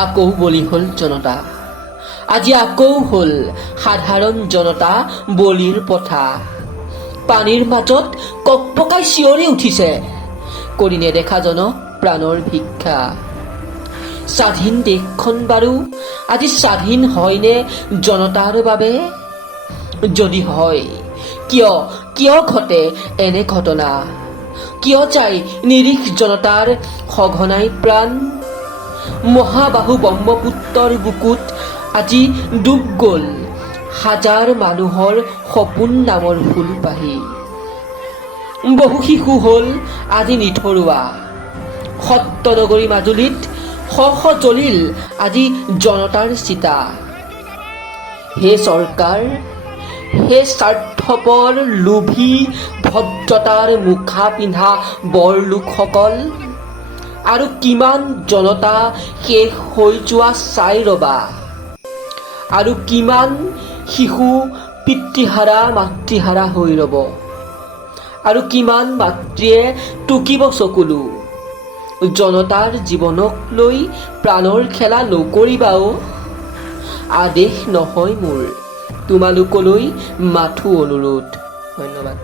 আকৌ বলি হ'ল জনতা। আজি আকৌ হ'ল সাধাৰণ জনতা বলিৰ পঠা। পানীৰ মাজত ককপকাই চিঞৰি উঠিছে, কৰি নেদেখা জনক প্ৰাণৰ ভিক্ষা। স্বাধীন দেশখন বাৰু আজি স্বাধীন হয়নে জনতাৰ বাবে? যদি হয়, কিয় ঘটে এনে ঘটনা? কিয় যায় নিৰীহ জনতাৰ সঘনাই প্ৰাণ? মহাবাহু ব্ৰহ্মপুত্ৰৰ বুকুত আজি ডুব গ'ল হাজাৰ মানুহৰ সপোন নামৰ ফুলপাহি। বহু শিশু হ'ল আজি নিথৰুৱা। সত্ৰনগৰী মাজুলীত শ শ জ্বলিল আজি জনতাৰ চিতা। হে চৰকাৰ, হে স্বাৰ্থপৰ লোভী ভদ্ৰতাৰ মুখা পিন্ধা বৰলোকসকল, আৰু কিমান জনতা শেষ হৈ যোৱা চাই ৰবা। আৰু কিমান শিশু পিতৃহাৰা মাতৃহাৰা হৈ ৰব। আৰু কিমান মাতৃয়ে টুকিব চকুলো। জনতাৰ জীৱনক লৈ প্ৰাণৰ খেলা নকৰিবাও। আদেশ নহয় মোৰ, তোমালোকলৈ মাথো অনুৰোধ। ধন্যবাদ।